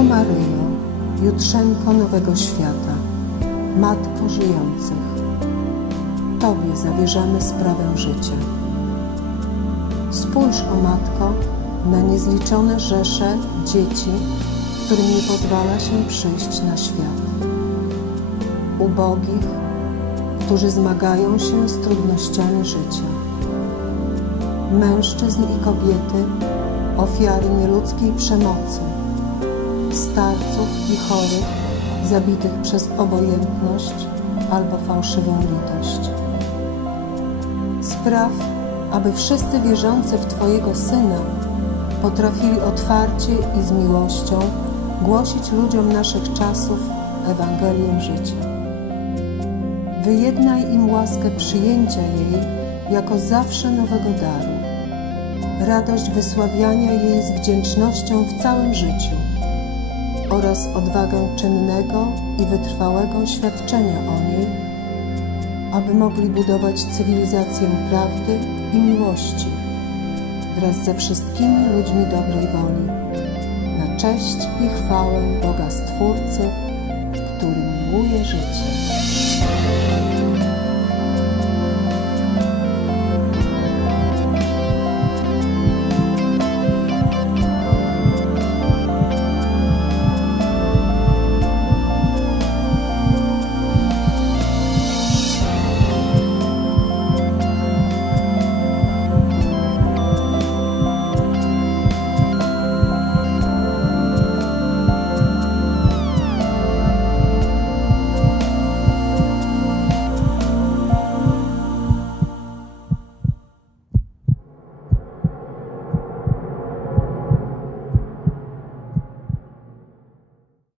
O Maryjo, jutrzenko nowego świata, Matko żyjących, Tobie zawierzamy sprawę życia. Spójrz, o Matko, na niezliczone rzesze dzieci, którym nie pozwala się przyjść na świat. Ubogich, którzy zmagają się z trudnościami życia. Mężczyzn i kobiety, ofiary nieludzkiej przemocy. Starców i chorych, zabitych przez obojętność albo fałszywą litość. Spraw, aby wszyscy wierzący w Twojego Syna potrafili otwarcie i z miłością głosić ludziom naszych czasów Ewangelię życia. Wyjednaj im łaskę przyjęcia jej jako zawsze nowego daru, radość wysławiania jej z wdzięcznością w całym życiu oraz odwagę czynnego i wytrwałego świadczenia o niej, aby mogli budować cywilizację prawdy i miłości wraz ze wszystkimi ludźmi dobrej woli, na cześć i chwałę Boga Stwórcy, który miłuje życie.